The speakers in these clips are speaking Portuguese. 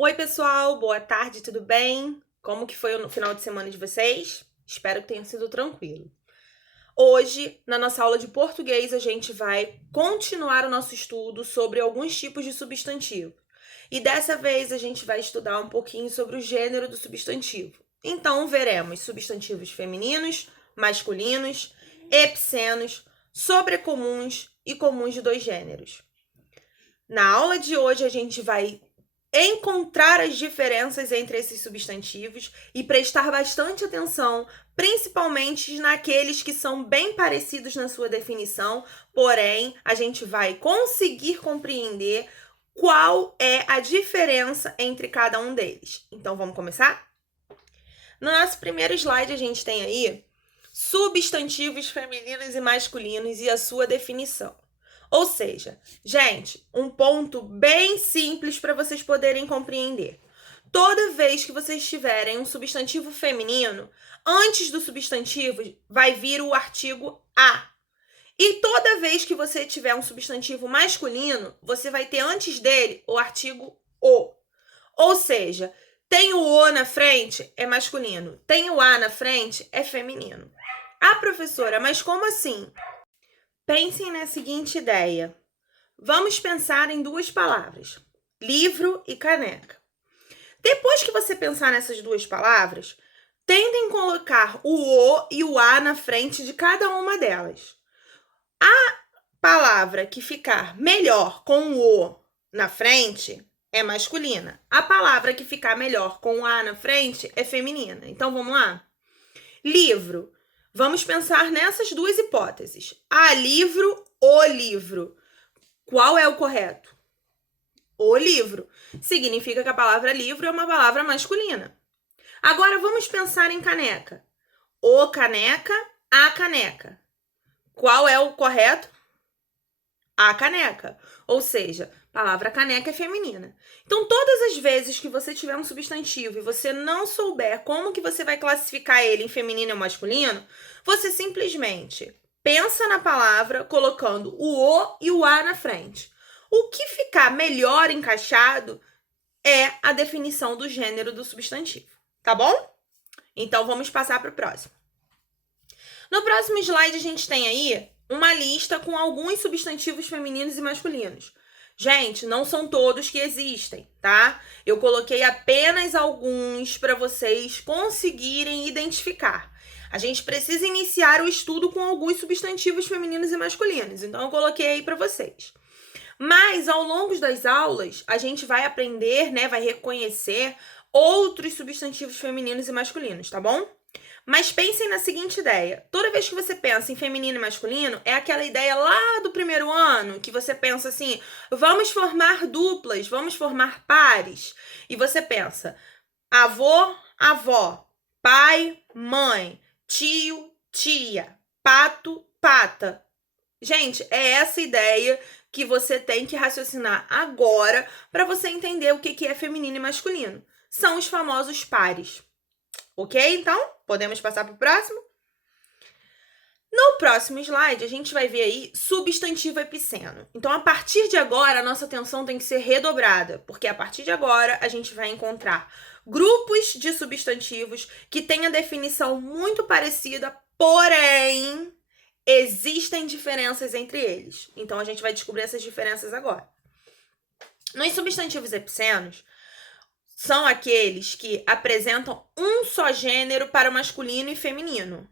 Oi, pessoal, boa tarde, tudo bem? Como que foi o final de semana de vocês? Espero que tenha sido tranquilo. Hoje, na nossa aula de português, a gente vai continuar o nosso estudo sobre alguns tipos de substantivo. E dessa vez a gente vai estudar um pouquinho sobre o gênero do substantivo. Então, veremos substantivos femininos, masculinos, epicenos, sobrecomuns e comuns de dois gêneros. Na aula de hoje, a gente vai encontrar as diferenças entre esses substantivos e prestar bastante atenção, principalmente naqueles que são bem parecidos na sua definição, porém, a gente vai conseguir compreender qual é a diferença entre cada um deles. Então, vamos começar? No nosso primeiro slide, a gente tem aí substantivos femininos e masculinos e a sua definição. Ou seja, gente, um ponto bem simples para vocês poderem compreender. Toda vez que vocês tiverem um substantivo feminino, antes do substantivo vai vir o artigo a. E toda vez que você tiver um substantivo masculino, você vai ter antes dele o artigo o. Ou seja, tem o o na frente, é masculino. Tem o a na frente, é feminino. Ah, professora, mas como assim? Pensem na seguinte ideia. Vamos pensar em duas palavras: livro e caneca. Depois que você pensar nessas duas palavras, tentem colocar o o e o a na frente de cada uma delas. A palavra que ficar melhor com o o na frente é masculina. A palavra que ficar melhor com o a na frente é feminina. Então, vamos lá? Livro. Vamos pensar nessas duas hipóteses. A livro, o livro. Qual é o correto? O livro. Significa que a palavra livro é uma palavra masculina. Agora vamos pensar em caneca. O caneca, a caneca. Qual é o correto? A caneca. Ou seja, palavra caneca é feminina. Então, todas as vezes que você tiver um substantivo e você não souber como que você vai classificar ele em feminino ou masculino, você simplesmente pensa na palavra colocando o o e o a na frente. O que ficar melhor encaixado é a definição do gênero do substantivo, tá bom? Então, vamos passar para o próximo. No próximo slide, a gente tem aí uma lista com alguns substantivos femininos e masculinos. Gente, não são todos que existem, tá? Eu coloquei apenas alguns para vocês conseguirem identificar. A gente precisa iniciar o estudo com alguns substantivos femininos e masculinos, então eu coloquei aí para vocês. Mas ao longo das aulas, a gente vai aprender, né, vai reconhecer outros substantivos femininos e masculinos, tá bom? Mas pensem na seguinte ideia. Toda vez que você pensa em feminino e masculino, é aquela ideia lá do primeiro ano, que você pensa assim, vamos formar duplas, vamos formar pares. E você pensa, avô, avó, pai, mãe, tio, tia, pato, pata. Gente, é essa ideia que você tem que raciocinar agora para você entender o que é feminino e masculino. São os famosos pares. Ok? Então, podemos passar para o próximo? No próximo slide, a gente vai ver aí substantivo epiceno. Então, a partir de agora, a nossa atenção tem que ser redobrada, porque a partir de agora, a gente vai encontrar grupos de substantivos que têm a definição muito parecida, porém, existem diferenças entre eles. Então, a gente vai descobrir essas diferenças agora. Nos substantivos epicenos, são aqueles que apresentam um só gênero para o masculino e feminino.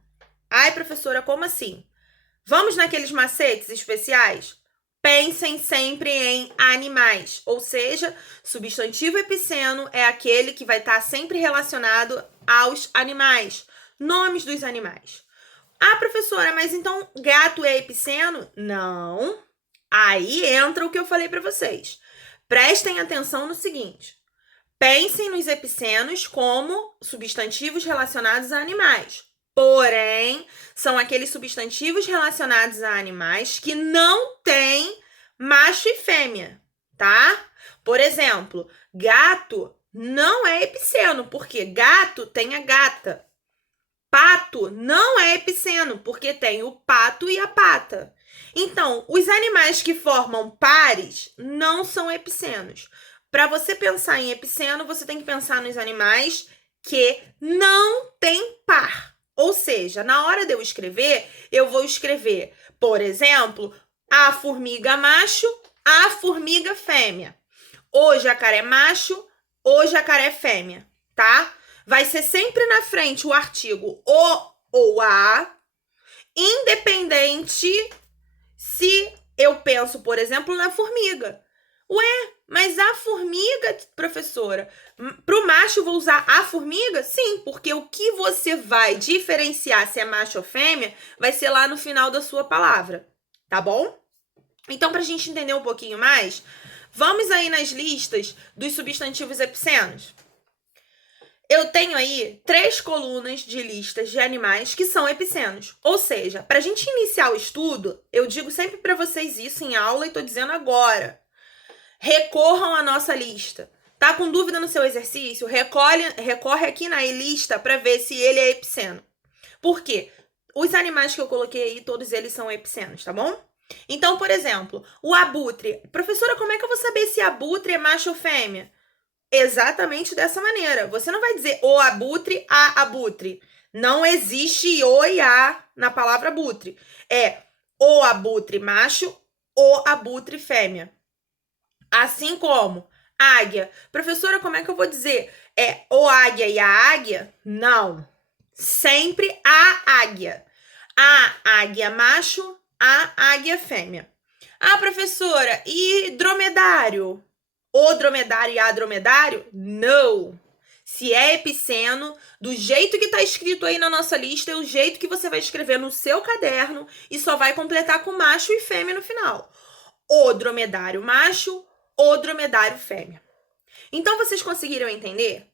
Ai, professora, como assim? Vamos naqueles macetes especiais? Pensem sempre em animais, ou seja, substantivo epiceno é aquele que vai estar sempre relacionado aos animais, nomes dos animais. Ah, professora, mas então gato é epiceno? Não. Aí entra o que eu falei para vocês. Prestem atenção no seguinte. Pensem nos epicenos como substantivos relacionados a animais. Porém, são aqueles substantivos relacionados a animais que não têm macho e fêmea, tá? Por exemplo, gato não é epiceno, porque gato tem a gata. Pato não é epiceno, porque tem o pato e a pata. Então, os animais que formam pares não são epicenos. Para você pensar em epiceno, você tem que pensar nos animais que não têm par. Ou seja, na hora de eu escrever, eu vou escrever, por exemplo, a formiga macho, a formiga fêmea. O jacaré macho, o jacaré fêmea, tá? Vai ser sempre na frente o artigo o ou a, independente se eu penso, por exemplo, na formiga. Ué, mas a formiga, professora, pro macho vou usar a formiga? Sim, porque o que você vai diferenciar se é macho ou fêmea vai ser lá no final da sua palavra, tá bom? Então, pra gente entender um pouquinho mais, vamos aí nas listas dos substantivos epicenos. Eu tenho aí 3 colunas de listas de animais que são epicenos. Ou seja, para a gente iniciar o estudo, eu digo sempre para vocês isso em aula e tô dizendo agora. Recorram à nossa lista. Tá com dúvida no seu exercício? Recorre aqui na lista para ver se ele é epiceno. Por quê? Os animais que eu coloquei aí, todos eles são epicenos, tá bom? Então, por exemplo, o abutre. Professora, como é que eu vou saber se abutre é macho ou fêmea? Exatamente dessa maneira. Você não vai dizer o abutre, a abutre. Não existe o e a na palavra abutre. É o abutre macho, o abutre fêmea. Assim como águia. Professora, como é que eu vou dizer? É o águia e a águia? Não. Sempre a águia. A águia macho, a águia fêmea. Ah, professora, e dromedário? O dromedário e a dromedário? Não. Se é epiceno, do jeito que está escrito aí na nossa lista, é o jeito que você vai escrever no seu caderno e só vai completar com macho e fêmea no final. O dromedário macho, o dromedário fêmea. Então, vocês conseguiram entender?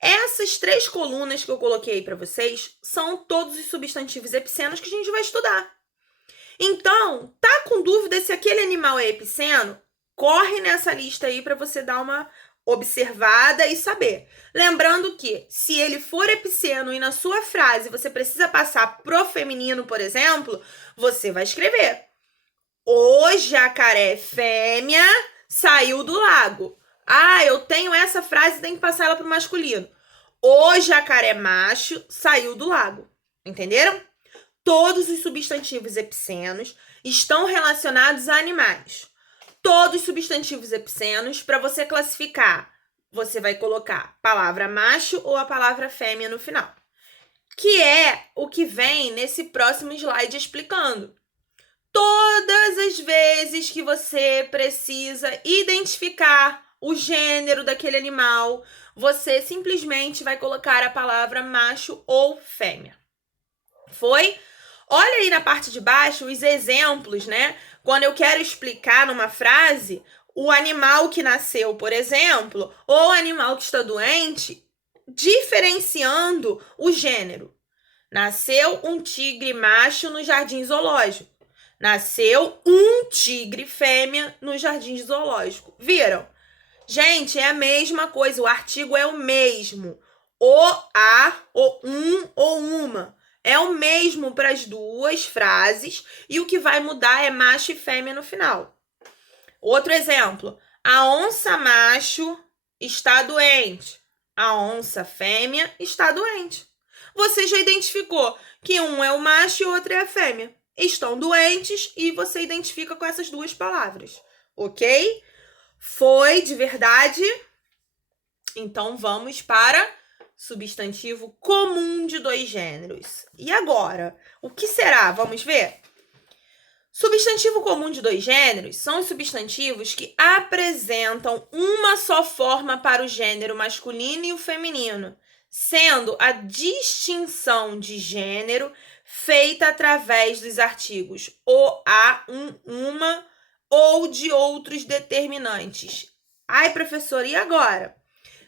Essas 3 colunas que eu coloquei para vocês são todos os substantivos epicenos que a gente vai estudar. Então, tá com dúvida se aquele animal é epiceno? Corre nessa lista aí para você dar uma observada e saber. Lembrando que, se ele for epiceno e na sua frase você precisa passar pro feminino, por exemplo, você vai escrever: o jacaré fêmea saiu do lago. Ah, eu tenho essa frase, tem que passar ela pro masculino. O jacaré macho saiu do lago. Entenderam? Todos os substantivos epicenos estão relacionados a animais. Todos os substantivos epicenos, para você classificar, você vai colocar palavra macho ou a palavra fêmea no final. Que é o que vem nesse próximo slide explicando. Todas as vezes que você precisa identificar o gênero daquele animal, você simplesmente vai colocar a palavra macho ou fêmea. Foi? Olha aí na parte de baixo os exemplos, né? Quando eu quero explicar numa frase o animal que nasceu, por exemplo, ou o animal que está doente, diferenciando o gênero. Nasceu um tigre macho no jardim zoológico. Nasceu um tigre fêmea no jardim zoológico. Viram? Gente, é a mesma coisa, o artigo é o mesmo. O, a, o, ou uma. É o mesmo para as duas frases e o que vai mudar é macho e fêmea no final. Outro exemplo. A onça macho está doente. A onça fêmea está doente. Você já identificou que um é o macho e o outro é a fêmea. Estão doentes e você identifica com essas 2 palavras. Ok? Foi de verdade? Então, vamos para substantivo comum de 2 gêneros. E agora? O que será? Vamos ver? Substantivo comum de 2 gêneros são os substantivos que apresentam uma só forma para o gênero masculino e o feminino, sendo a distinção de gênero feita através dos artigos o, a, uma ou de outros determinantes. Ai, professora, e agora?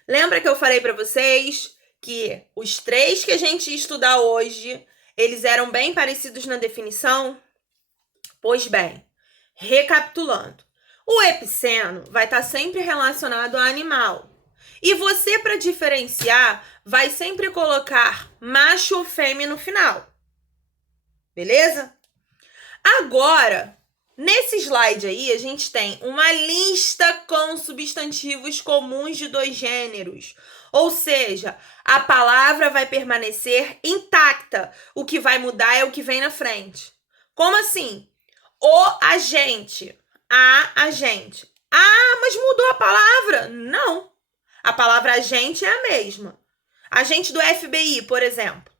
Lembra que eu falei para vocês que os 3 que a gente ia estudar hoje, eles eram bem parecidos na definição? Pois bem, recapitulando, o epiceno vai estar sempre relacionado a animal. E você, para diferenciar, vai sempre colocar macho ou fêmea no final. Beleza? Agora, Nesse slide aí, a gente tem uma lista com substantivos comuns de 2 gêneros. Ou seja, a palavra vai permanecer intacta. O que vai mudar é o que vem na frente. Como assim? O agente. A agente. Ah, mas mudou a palavra? Não. A palavra agente é a mesma. Agente do FBI, por exemplo.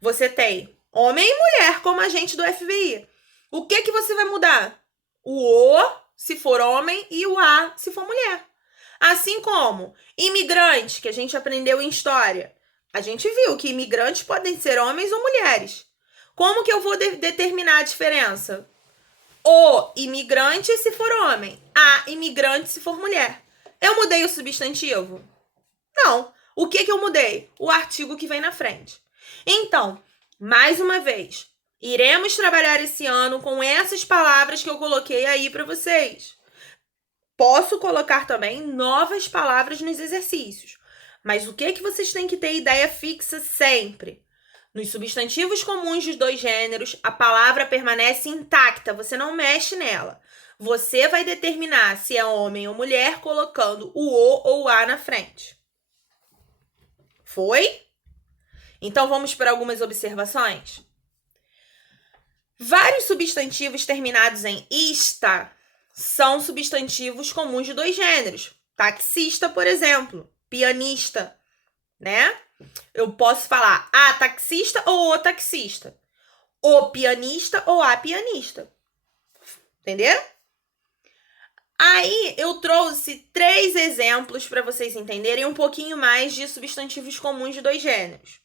Você tem homem e mulher como agente do FBI. O que você vai mudar? O se for homem e o a se for mulher. Assim como imigrante, que a gente aprendeu em história. A gente viu que imigrantes podem ser homens ou mulheres. Como que eu vou determinar a diferença? O imigrante se for homem, a imigrante se for mulher. Eu mudei o substantivo? Não. O que eu mudei? O artigo que vem na frente. Então, mais uma vez, iremos trabalhar esse ano com essas palavras que eu coloquei aí para vocês. Posso colocar também novas palavras nos exercícios. Mas o que vocês têm que ter ideia fixa sempre? Nos substantivos comuns dos 2 gêneros, a palavra permanece intacta, você não mexe nela. Você vai determinar se é homem ou mulher colocando o ou o a na frente. Foi? Então vamos para algumas observações? Vários substantivos terminados em ista são substantivos comuns de 2 gêneros. Taxista, por exemplo, pianista, né? Eu posso falar a taxista ou o taxista. O pianista ou a pianista. Entenderam? Aí eu trouxe 3 exemplos para vocês entenderem um pouquinho mais de substantivos comuns de 2 gêneros.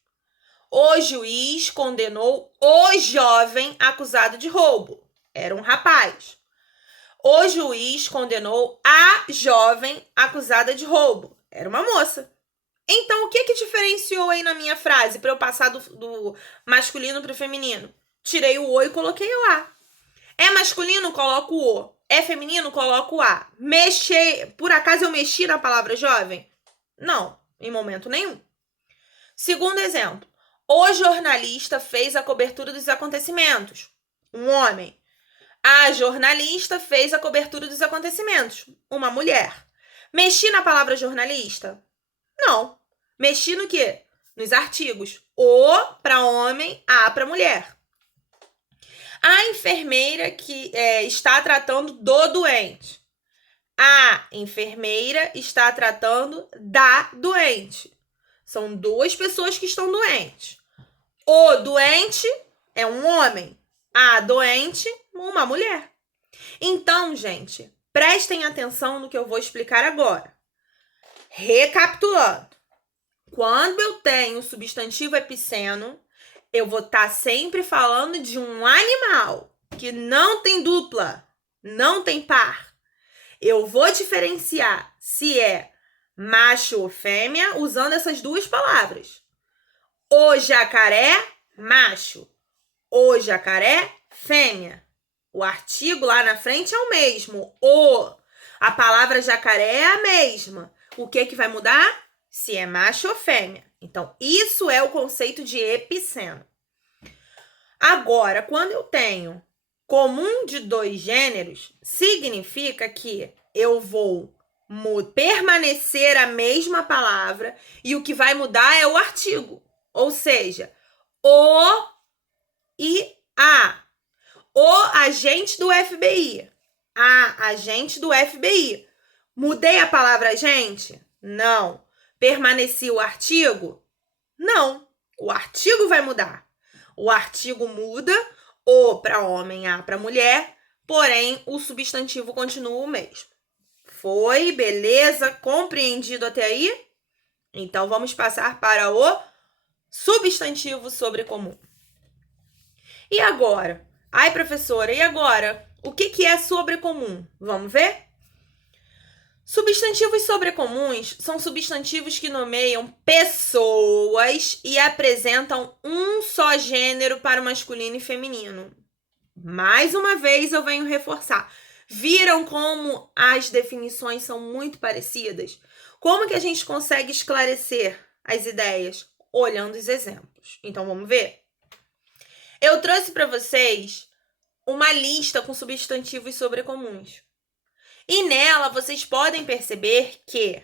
O juiz condenou o jovem acusado de roubo. Era um rapaz. O juiz condenou a jovem acusada de roubo. Era uma moça. Então, o que diferenciou aí na minha frase para eu passar do masculino para o feminino? Tirei o o e coloquei o a. É masculino, coloco o o. É feminino, coloco o a. Por acaso eu mexi na palavra jovem? Não, em momento nenhum. Segundo exemplo. O jornalista fez a cobertura dos acontecimentos. Um homem. A jornalista fez a cobertura dos acontecimentos. Uma mulher. Mexi na palavra jornalista? Não. Mexi no quê? Nos artigos. O para homem, a para mulher. A enfermeira que está tratando do doente. A enfermeira está tratando da doente. São 2 pessoas que estão doentes. O doente é um homem. A doente, uma mulher. Então, gente, prestem atenção no que eu vou explicar agora. Recapitulando. Quando eu tenho substantivo epiceno, eu vou estar sempre falando de um animal que não tem dupla, não tem par. Eu vou diferenciar se é macho ou fêmea usando essas 2 palavras. O jacaré, macho. O jacaré, fêmea. O artigo lá na frente é o mesmo. A palavra jacaré é a mesma. O que vai mudar? Se é macho ou fêmea. Então, isso é o conceito de epiceno. Agora, quando eu tenho comum de 2 gêneros, significa que eu vou permanecer a mesma palavra e o que vai mudar é o artigo. Ou seja, o e a. O agente do FBI. A agente do FBI. Mudei a palavra agente? Não. Permaneci o artigo? Não. O artigo vai mudar. O artigo muda, o para homem, a para mulher, porém o substantivo continua o mesmo. Foi? Beleza? Compreendido até aí? Então vamos passar para o substantivo sobrecomum. E agora? Ai, professora, e agora? O que é sobrecomum? Vamos ver? Substantivos sobrecomuns são substantivos que nomeiam pessoas e apresentam um só gênero para o masculino e feminino. Mais uma vez eu venho reforçar. Viram como as definições são muito parecidas? Como que a gente consegue esclarecer as ideias? Olhando os exemplos. Então, vamos ver? Eu trouxe para vocês uma lista com substantivos sobrecomuns. E nela vocês podem perceber que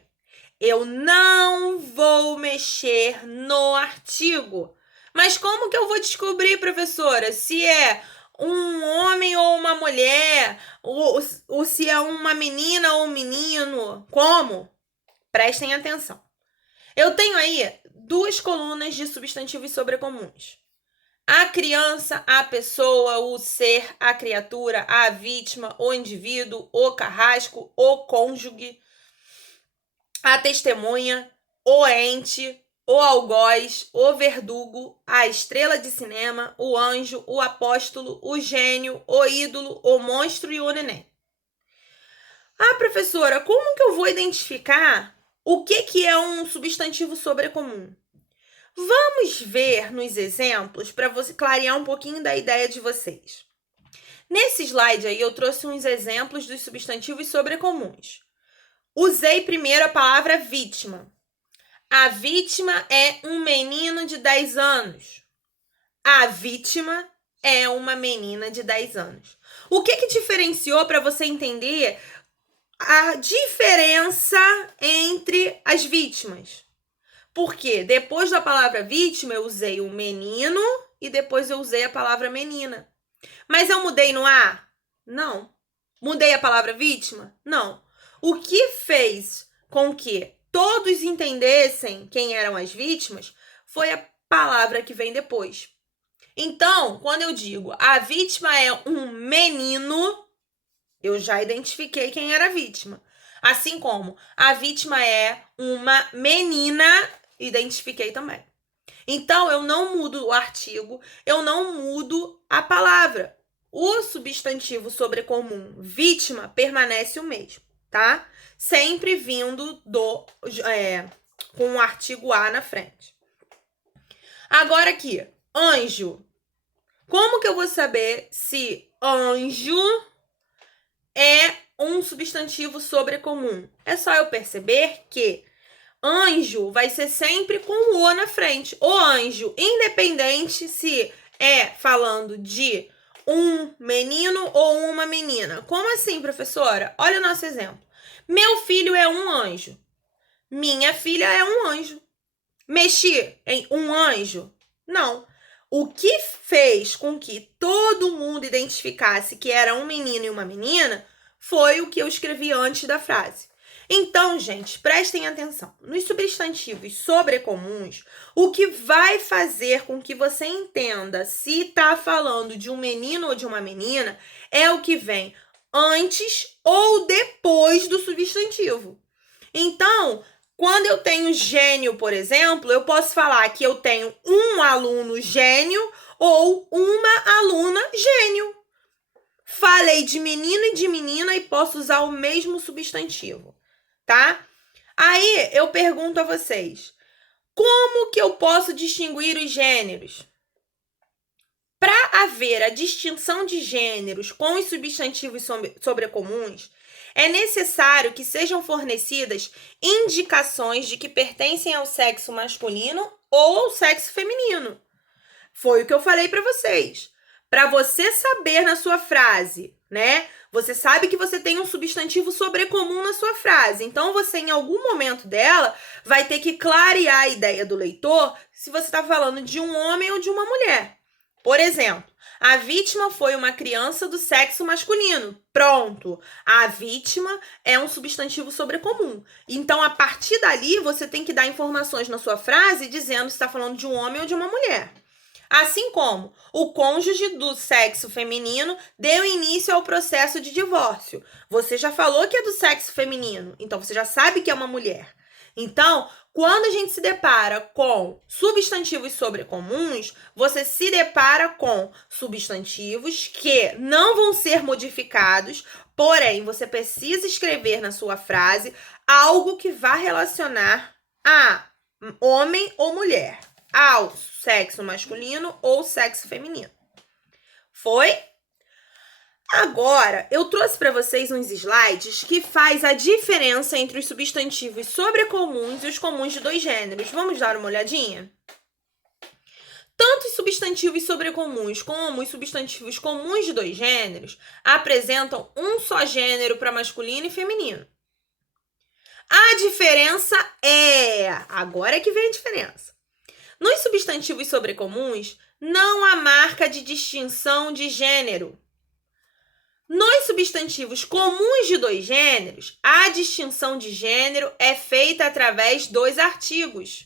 eu não vou mexer no artigo. Mas como que eu vou descobrir, professora, se é um homem ou uma mulher, ou se é uma menina ou um menino? Como? Prestem atenção. Eu tenho aí 2 colunas de substantivos sobrecomuns. A criança, a pessoa, o ser, a criatura, a vítima, o indivíduo, o carrasco, o cônjuge, a testemunha, o ente, o algoz, o verdugo, a estrela de cinema, o anjo, o apóstolo, o gênio, o ídolo, o monstro e o neném. Ah, professora, como que eu vou identificar o que é um substantivo sobrecomum? Vamos ver nos exemplos para você clarear um pouquinho da ideia de vocês. Nesse slide aí eu trouxe uns exemplos dos substantivos sobrecomuns. Usei primeiro a palavra vítima. A vítima é um menino de 10 anos. A vítima é uma menina de 10 anos. O que diferenciou para você entender a diferença entre as vítimas? Porque depois da palavra vítima, eu usei o menino e depois eu usei a palavra menina. Mas eu mudei no A? Não. Mudei a palavra vítima? Não. O que fez com que todos entendessem quem eram as vítimas foi a palavra que vem depois. Então, quando eu digo a vítima é um menino, eu já identifiquei quem era a vítima. Assim como a vítima é uma menina, identifiquei também. Então, eu não mudo o artigo, eu não mudo a palavra. O substantivo sobrecomum vítima permanece o mesmo, tá? Sempre vindo com o artigo A na frente. Agora aqui, anjo. Como que eu vou saber se anjo é um substantivo sobrecomum? É só eu perceber que anjo vai ser sempre com o na frente. O anjo, independente se é falando de um menino ou uma menina. Como assim, professora? Olha o nosso exemplo. Meu filho é um anjo. Minha filha é um anjo. Mexi em um anjo? Não. O que fez com que todo mundo identificasse que era um menino e uma menina foi o que eu escrevi antes da frase. Então, gente, prestem atenção. Nos substantivos sobrecomuns, o que vai fazer com que você entenda se está falando de um menino ou de uma menina é o que vem antes ou depois do substantivo. Então, quando eu tenho gênio, por exemplo, eu posso falar que eu tenho um aluno gênio ou uma aluna gênio. Falei de menino e de menina e posso usar o mesmo substantivo, tá? Aí eu pergunto a vocês, como que eu posso distinguir os gêneros? Para haver a distinção de gêneros com os substantivos sobrecomuns, é necessário que sejam fornecidas indicações de que pertencem ao sexo masculino ou ao sexo feminino. Foi o que eu falei para vocês. Para você saber na sua frase, né? Você sabe que você tem um substantivo sobrecomum na sua frase. Então, você, em algum momento dela, vai ter que clarear a ideia do leitor se você está falando de um homem ou de uma mulher. Por exemplo, a vítima foi uma criança do sexo masculino. Pronto. A vítima é um substantivo sobrecomum. Então, a partir dali, você tem que dar informações na sua frase dizendo se está falando de um homem ou de uma mulher. Assim como o cônjuge do sexo feminino deu início ao processo de divórcio. Você já falou que é do sexo feminino, então você já sabe que é uma mulher. Então, quando a gente se depara com substantivos sobrecomuns, você se depara com substantivos que não vão ser modificados, porém, você precisa escrever na sua frase algo que vá relacionar a homem ou mulher, ao sexo masculino ou sexo feminino. Foi? Agora, eu trouxe para vocês uns slides que faz a diferença entre os substantivos sobrecomuns e os comuns de 2 gêneros. Vamos dar uma olhadinha? Tanto os substantivos sobrecomuns como os substantivos comuns de dois gêneros apresentam um só gênero para masculino e feminino. A diferença é... Agora é que vem a diferença. Nos substantivos sobrecomuns, não há marca de distinção de gênero. Nos substantivos comuns de dois gêneros, a distinção de gênero é feita através dos artigos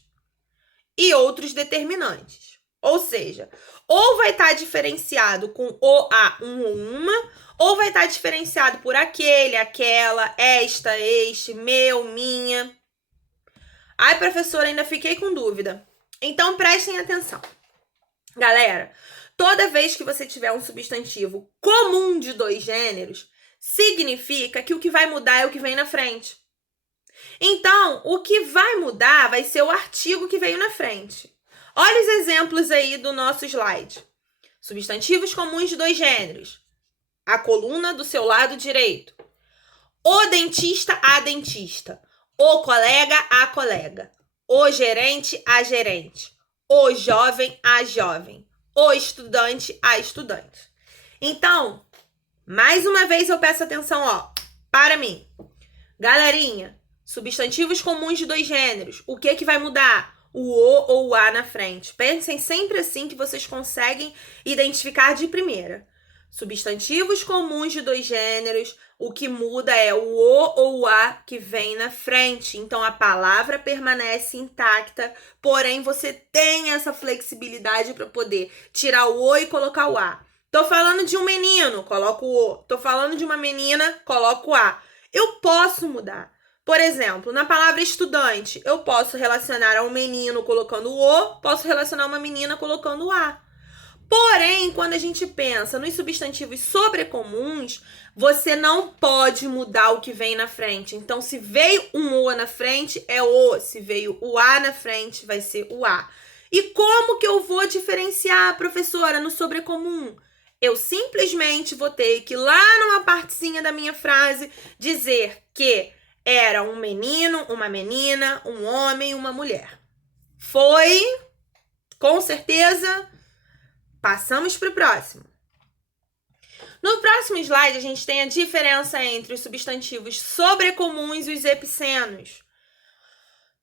e outros determinantes. Ou seja, ou vai estar diferenciado com o, a, um ou uma, ou vai estar diferenciado por aquele, aquela, esta, este, meu, minha. Ai, professora, ainda fiquei com dúvida. Então, prestem atenção. Galera, toda vez que você tiver um substantivo comum de dois gêneros, significa que o que vai mudar é o que vem na frente. Então, o que vai mudar vai ser o artigo que veio na frente. Olha os exemplos aí do nosso slide. Substantivos comuns de dois gêneros. A coluna do seu lado direito. O dentista, a dentista. O colega, a colega. O gerente, a gerente. O jovem, a jovem. O estudante, a estudante. Então, mais uma vez eu peço atenção, ó, para mim. Galerinha, substantivos comuns de dois gêneros. O que vai mudar? O ou o a na frente. Pensem sempre assim que vocês conseguem identificar de primeira. Substantivos comuns de dois gêneros, o que muda é o ou o a que vem na frente. Então, a palavra permanece intacta, porém, você tem essa flexibilidade para poder tirar o o e colocar o a. Tô falando de um menino, coloco o o. Tô falando de uma menina, coloco o a. Eu posso mudar. Por exemplo, na palavra estudante, eu posso relacionar a um menino colocando o o, posso relacionar uma menina colocando o a. Porém, quando a gente pensa nos substantivos sobrecomuns, você não pode mudar o que vem na frente. Então, se veio um o na frente, é o. Se veio o a na frente, vai ser o a. E como que eu vou diferenciar, professora, no sobrecomum? Eu simplesmente vou ter que, lá numa partezinha da minha frase, dizer que era um menino, uma menina, um homem, uma mulher. Foi? Com certeza? Passamos para o próximo. No próximo slide, a gente tem a diferença entre os substantivos sobrecomuns e os epicenos.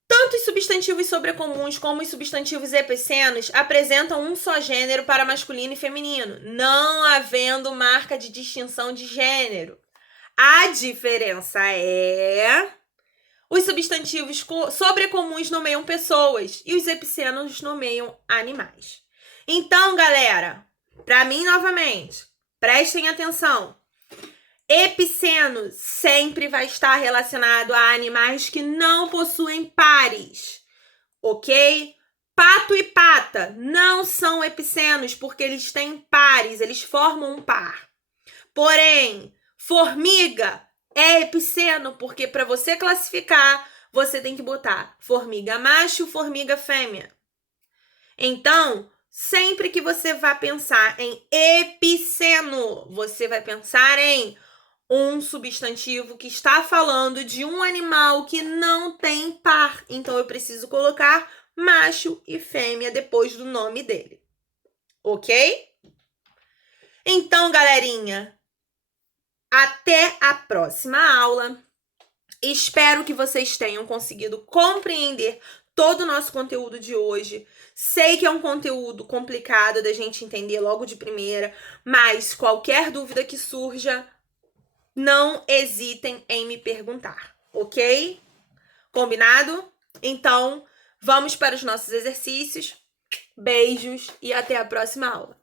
Tanto os substantivos sobrecomuns como os substantivos epicenos apresentam um só gênero para masculino e feminino, não havendo marca de distinção de gênero. A diferença é... Os substantivos sobrecomuns nomeiam pessoas e os epicenos nomeiam animais. Então, galera, para mim, novamente, prestem atenção. Epiceno sempre vai estar relacionado a animais que não possuem pares, ok? Pato e pata não são epicenos porque eles têm pares, eles formam um par. Porém, formiga é epiceno porque para você classificar, você tem que botar formiga macho, formiga fêmea. Então, sempre que você vai pensar em epiceno, você vai pensar em um substantivo que está falando de um animal que não tem par. Então, eu preciso colocar macho e fêmea depois do nome dele. Ok? Então, galerinha, até a próxima aula. Espero que vocês tenham conseguido compreender todo o nosso conteúdo de hoje. Sei que é um conteúdo complicado da gente entender logo de primeira, mas qualquer dúvida que surja, não hesitem em me perguntar, ok? Combinado? Então, vamos para os nossos exercícios. Beijos e até a próxima aula.